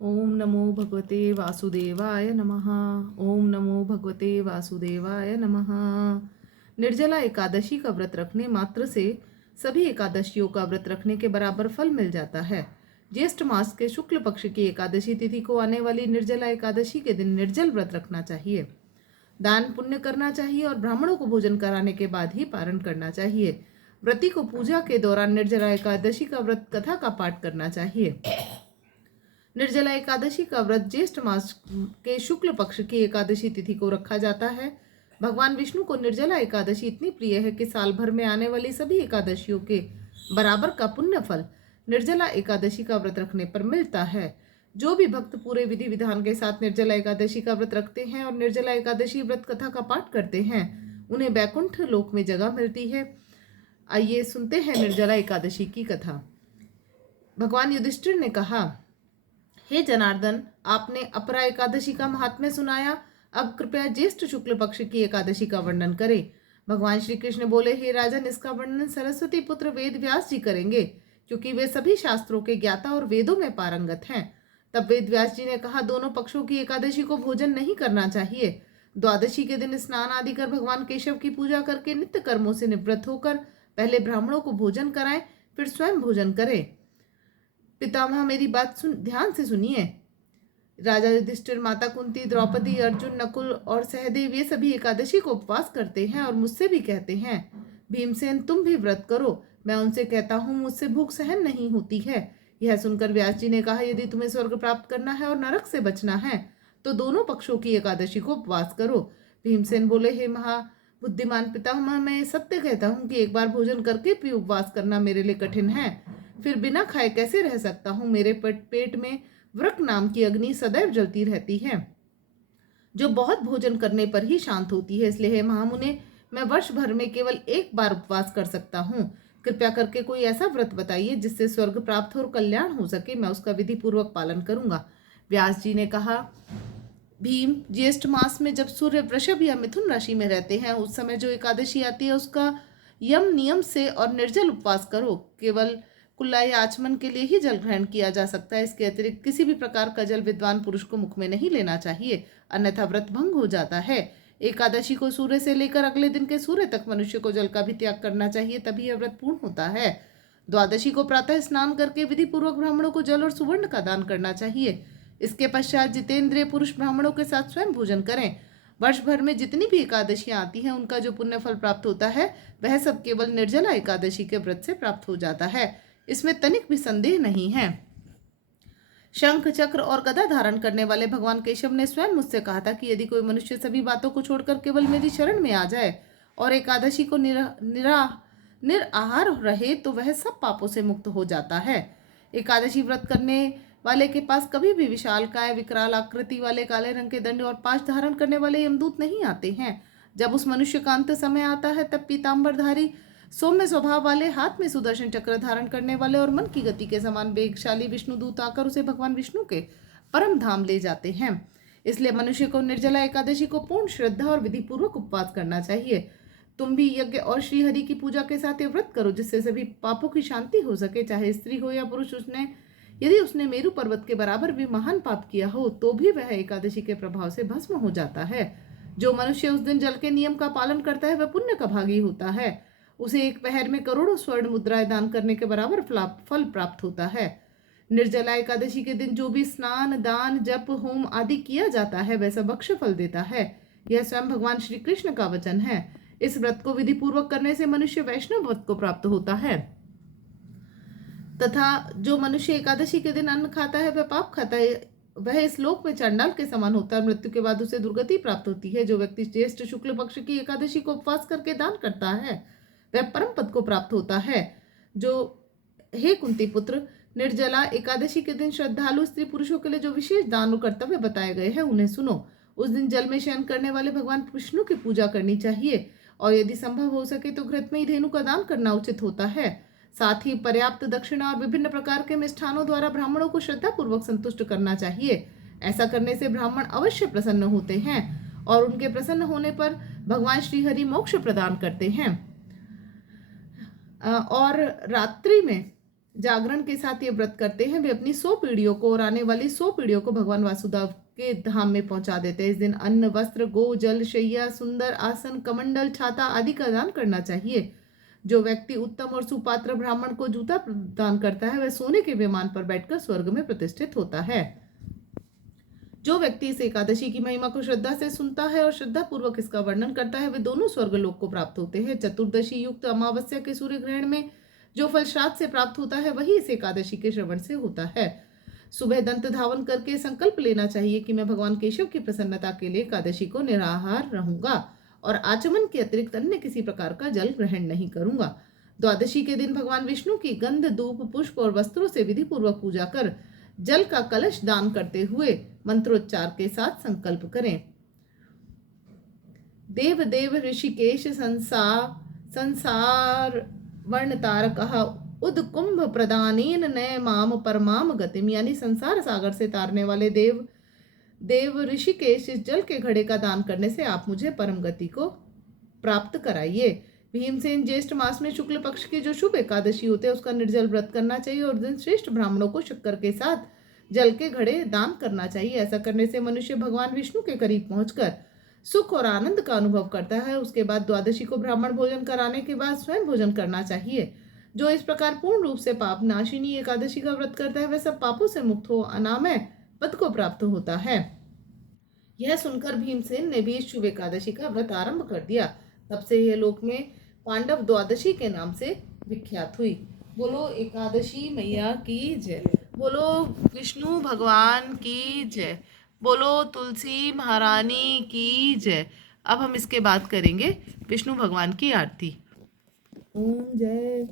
ओम नमो भगवते वासुदेवाय नमः। ओम नमो भगवते वासुदेवाय नमः। निर्जला एकादशी का व्रत रखने मात्र से सभी एकादशियों का व्रत रखने के बराबर फल मिल जाता है। ज्येष्ठ मास के शुक्ल पक्ष की एकादशी तिथि को आने वाली निर्जला एकादशी के दिन निर्जल व्रत रखना चाहिए, दान पुण्य करना चाहिए और ब्राह्मणों को भोजन कराने के बाद ही पारण करना चाहिए। व्रती को पूजा के दौरान निर्जला एकादशी का व्रत कथा का पाठ करना चाहिए। निर्जला एकादशी का व्रत ज्येष्ठ मास के शुक्ल पक्ष की एकादशी तिथि को रखा जाता है। भगवान विष्णु को निर्जला एकादशी इतनी प्रिय है कि साल भर में आने वाली सभी एकादशियों के बराबर का पुण्य फल निर्जला एकादशी का व्रत रखने पर मिलता है। जो भी भक्त पूरे विधि विधान के साथ निर्जला एकादशी का व्रत रखते हैं और निर्जला एकादशी व्रत कथा का पाठ करते हैं, उन्हें बैकुंठ लोक में जगह मिलती है। आइए सुनते हैं निर्जला एकादशी की कथा। भगवान युधिष्ठिर ने कहा, हे जनार्दन, आपने अपरा एकादशी का महात्म्य सुनाया, अब कृपया ज्येष्ठ शुक्ल पक्ष की एकादशी का वर्णन करें। भगवान श्री कृष्ण बोले, हे राजन, इसका वर्णन सरस्वती पुत्र वेद व्यास जी करेंगे, क्योंकि वे सभी शास्त्रों के ज्ञाता और वेदों में पारंगत हैं। तब वेद व्यास जी ने कहा, दोनों पक्षों की एकादशी को भोजन नहीं करना चाहिए। द्वादशी के दिन स्नान आदि कर भगवान केशव की पूजा करके नित्य कर्मों से निवृत्त होकर पहले ब्राह्मणों को भोजन कराएं, फिर स्वयं भोजन करें। पितामह, मेरी बात ध्यान से सुनिए। राजा युधिष्ठिर, माता कुंती, द्रौपदी, अर्जुन, नकुल और सहदेव ये सभी एकादशी को उपवास करते हैं और मुझसे भी कहते हैं। भीमसेन, तुम भी व्रत करो। मैं उनसे कहता हूँ, मुझसे भूख सहन नहीं होती है। यह सुनकर व्यास जी ने कहा, यदि तुम्हें स्वर्ग प्राप्त करना है और नरक से बचना है तो दोनों पक्षों की एकादशी को उपवास करो। भीमसेन बोले, हे महाबुद्धिमान पितामह, मैं सत्य कहता हूँ कि एक बार भोजन करके भी उपवास करना मेरे लिए कठिन है। फिर बिना खाए कैसे रह सकता हूँ? मेरे पेट में वृक नाम की अग्नि सदैव जलती रहती है, जो बहुत भोजन करने पर ही शांत होती है। इसलिए हे महामुने, मैं वर्ष भर में केवल एक बार उपवास कर सकता हूँ। कृपया करके कोई ऐसा व्रत बताइए जिससे स्वर्ग प्राप्त और कल्याण हो सके, मैं उसका विधि पूर्वक पालन करूंगा। व्यास जी ने कहा, भीम, ज्येष्ठ मास में जब सूर्य वृषभ या मिथुन राशि में रहते हैं, उस समय जो एकादशी आती है उसका यम नियम से और निर्जल उपवास करो। केवल कुल्ला या आचमन के लिए ही जल ग्रहण किया जा सकता है। इसके अतिरिक्त किसी भी प्रकार का जल विद्वान पुरुष को मुख में नहीं लेना चाहिए, अन्यथा व्रत भंग हो जाता है। एकादशी को सूर्य से लेकर अगले दिन के सूर्य तक मनुष्य को जल का भी त्याग करना चाहिए, तभी यह व्रत पूर्ण होता है। द्वादशी को प्रातः स्नान करके विधि पूर्वक ब्राह्मणों को जल और सुवर्ण का दान करना चाहिए। इसके पश्चात जितेंद्रिय पुरुष ब्राह्मणों के साथ स्वयं भोजन करें। वर्ष भर में जितनी भी एकादशियां आती हैं, उनका जो पुण्य फल प्राप्त होता है वह सब केवल निर्जला एकादशी के व्रत से प्राप्त हो जाता है, इसमें तनिक भी संदेह नहीं है। शंख, चक्र और गदा धारण करने वाले भगवान केशव ने स्वयं मुझसे कहा था कि यदि कोई मनुष्य सभी बातों को छोड़कर केवल मेरी शरण में आ जाए और एकादशी को निराहार रहे तो वह सब पापों से मुक्त हो जाता है। एकादशी व्रत करने वाले के पास कभी भी विशाल काय, विकराल आकृति वाले काले रंग के दंड और पाश धारण करने वाले यमदूत नहीं आते हैं। जब उस मनुष्य का अंत समय आता है, तब पीताम्बरधारी, सौम्य स्वभाव वाले, हाथ में सुदर्शन चक्र धारण करने वाले और मन की गति के समान वेगशाली विष्णुदूत आकर उसे भगवान विष्णु के परम धाम ले जाते हैं। इसलिए मनुष्य को निर्जला एकादशी को पूर्ण श्रद्धा और विधि पूर्वक उपवास करना चाहिए। तुम भी यज्ञ और श्रीहरि की पूजा के साथ ये व्रत करो, जिससे सभी पापों की शांति हो सके। चाहे स्त्री हो या पुरुष, यदि उसने मेरु पर्वत के बराबर भी महान पाप किया हो तो भी वह एकादशी के प्रभाव से भस्म हो जाता है। जो मनुष्य उस दिन जल के नियम का पालन करता है वह पुण्य का भागी होता है। उसे एक पहर में करोड़ों स्वर्ण मुद्राएं दान करने के बराबर फल प्राप्त होता है। निर्जला एकादशी के दिन जो भी स्नान, दान, जप, होम आदि किया जाता है वह सब अक्षय फल देता है। यह स्वयं भगवान श्री कृष्ण का वचन है। इस व्रत को विधि पूर्वक करने से मनुष्य वैष्णव व्रत को प्राप्त होता है, तथा जो मनुष्य एकादशी के दिन अन्न खाता है वह पाप खाता है। वह इस लोक में चांडाल के समान होता है। मृत्यु के बाद उसे दुर्गति प्राप्त होती है। जो व्यक्ति ज्येष्ठ शुक्ल पक्ष की एकादशी को उपवास करके दान करता है वह परम पद को प्राप्त होता है। जो हे कुंती पुत्र, निर्जला एकादशी के दिन श्रद्धालु स्त्री पुरुषों के लिए जो विशेष दान और कर्तव्य बताए गए हैं उन्हें सुनो। उस दिन जल में शयन करने वाले भगवान विष्णु की पूजा करनी चाहिए और यदि संभव हो सके तो घृतमयी धेनु का दान करना उचित होता है। साथ ही पर्याप्त दक्षिणा और विभिन्न प्रकार के मिष्ठानों द्वारा ब्राह्मणों को श्रद्धा पूर्वक संतुष्ट करना चाहिए। ऐसा करने से ब्राह्मण अवश्य प्रसन्न होते हैं और उनके प्रसन्न होने पर भगवान श्री हरि मोक्ष प्रदान करते हैं। और रात्रि में जागरण के साथ ये व्रत करते हैं वे अपनी 100 पीढ़ियों को और आने वाली 100 पीढ़ियों को भगवान वासुदेव के धाम में पहुंचा देते हैं। इस दिन अन्न, वस्त्र, गो, जल, शैया, सुंदर आसन, कमंडल, छाता आदि का दान करना चाहिए। जो व्यक्ति उत्तम और सुपात्र ब्राह्मण को जूता प्रदान करता है वह सोने के विमान पर बैठकर स्वर्ग में प्रतिष्ठित होता है। जो व्यक्ति इस एकादशी की महिमा को श्रद्धा से सुनता है और श्रद्धा पूर्वक इसका वर्णन करता है वे दोनों स्वर्गलोक को प्राप्त होते हैं। चतुर्दशी युक्त अमावस्या के सूर्य ग्रहण में जो फल श्राद्ध से प्राप्त होता है वही इस एकादशी के श्रवण से होता है। सुबह दंत धावन करके संकल्प लेना चाहिए कि मैं भगवान केशव की प्रसन्नता के लिए एकादशी को निराहार रहूंगा और आचमन के अतिरिक्त अन्य किसी प्रकार का जल ग्रहण नहीं करूंगा। द्वादशी के दिन भगवान विष्णु की गंध, धूप, पुष्प और वस्त्रों से विधि पूर्वक पूजा कर जल का कलश दान करते हुए मंत्रोच्चार के साथ संकल्प करें। देव देव ऋषिकेश संसार वर्ण तारकः उदकुंभ प्रदानेन नय माम परमाम गतिम, यानी संसार सागर से तारने वाले देव ऋषिकेश इस जल के घड़े का दान करने से आप मुझे परम गति को प्राप्त कराइए। भीमसेन, ज्येष्ठ मास में शुक्ल पक्ष की जो शुभ एकादशी होते हैं उसका निर्जल व्रत करना चाहिए और दिन श्रेष्ठ ब्राह्मणों को शक्कर के साथ जल के घड़े दान करना चाहिए। ऐसा करने से मनुष्य भगवान विष्णु के करीब पहुंचकर सुख और आनंद का अनुभव करता है। उसके बाद द्वादशी को ब्राह्मण भोजन कराने के बाद स्वयं भोजन करना चाहिए। जो इस प्रकार पूर्ण रूप से पाप नाशिनी एकादशी का व्रत करता है वह सब पापों से मुक्त हो अनामय पद को प्राप्त होता है। यह सुनकर भीमसेन ने भी इस शुभ एकादशी का व्रत आरंभ कर दिया। तब से यह लोक में पांडव द्वादशी के नाम से विख्यात हुई। बोलो एकादशी मैया की जय। बोलो विष्णु भगवान की जय। बोलो तुलसी महारानी की जय। अब हम इसके बाद करेंगे विष्णु भगवान की आरती। ओम जय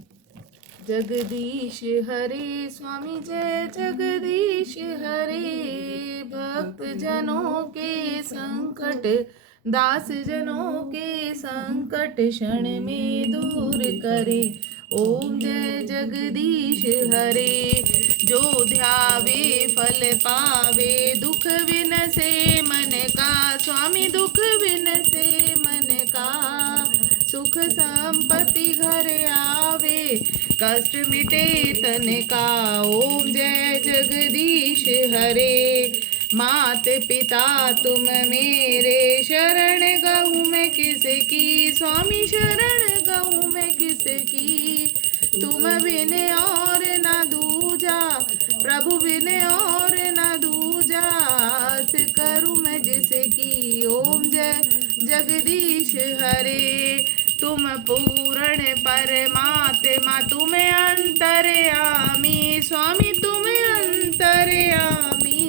जगदीश हरे स्वामी, जय जगदीश हरे। भक्त जनों के संकट, दास जनों के संकट क्षण में दूर करे। ओम जय जगदीश हरे। जो ध्यावे फल पावे, दुख विनसे मन का स्वामी, दुख विनसे मन का। सुख संपत्ति घर आवे, कष्ट मिटे तन का। ओम जय जगदीश हरे। मात पिता तुम मेरे, शरण गहूँ मैं किसकी स्वामी, शरण गहूँ मैं किसकी। तुम बिन और ना दूजा, प्रभु बिन और ना दूजा। आस करूँ मैं जिसकी। ओम जय जगदीश हरे। तुम पूर्ण परमात्मा, तुम अंतर्यामी स्वामी, तुम अंतर्यामी।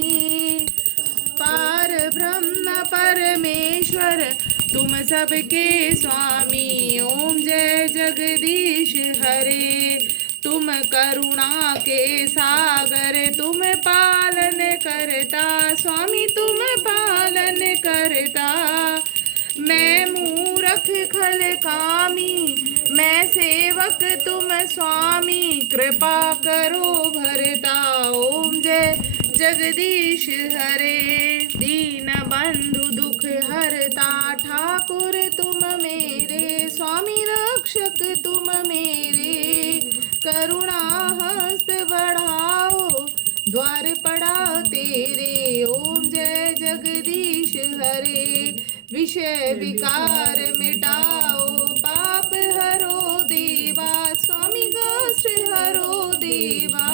पार ब्रह्म परमेश्वर, तुम सबके स्वामी। ओम जय जगदीश हरे। तुम करुणा के सागर, तुम पालन करता स्वामी, तुम पालन करता। मैं मूरख खल कामी, मैं सेवक तुम स्वामी, कृपा करो भरता। ओम जय जगदीश हरे। दीन बंधु दुख हरता, ठाकुर तुम मेरे स्वामी, रक्षक तुम मेरे। करुणा हस्त बढ़ाओ, द्वार पड़ा तेरे। ओम जय जगदीश हरे। विषय विकार मिटाओ, पाप हरो देवा स्वामी, कष्ट हरो देवा।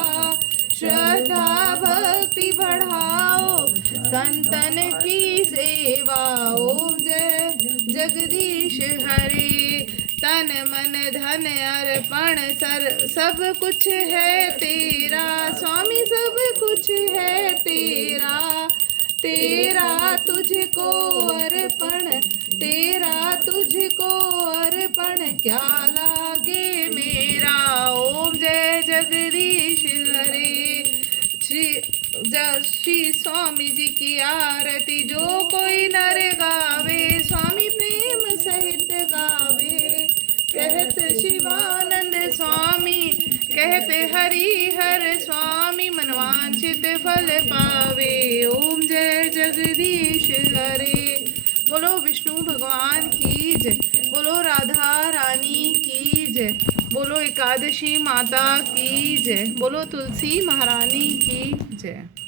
श्रद्धा भक्ति बढ़ाओ, संतन की सेवा। ओम जय जगदीश हरे। तन मन धन अर्पण सब कुछ है तेरा स्वामी, सब कुछ है तेरा। तेरा तुझको अर्पण, तेरा तुझको अर्पण, क्या लागे मेरा। ओम जय जगदीश हरे। श्री स्वामी जी की आरती जो कोई नर गावे, स्वामी प्रेम सहित गावे। कहत शिवानंद स्वामी, कहते हरि हर स्वामी, मनवांछित फल पावे। ओम जय जगदीश हरे। बोलो विष्णु भगवान की जय। बोलो राधा रानी की जय। बोलो एकादशी माता की जय। बोलो तुलसी महारानी की जय।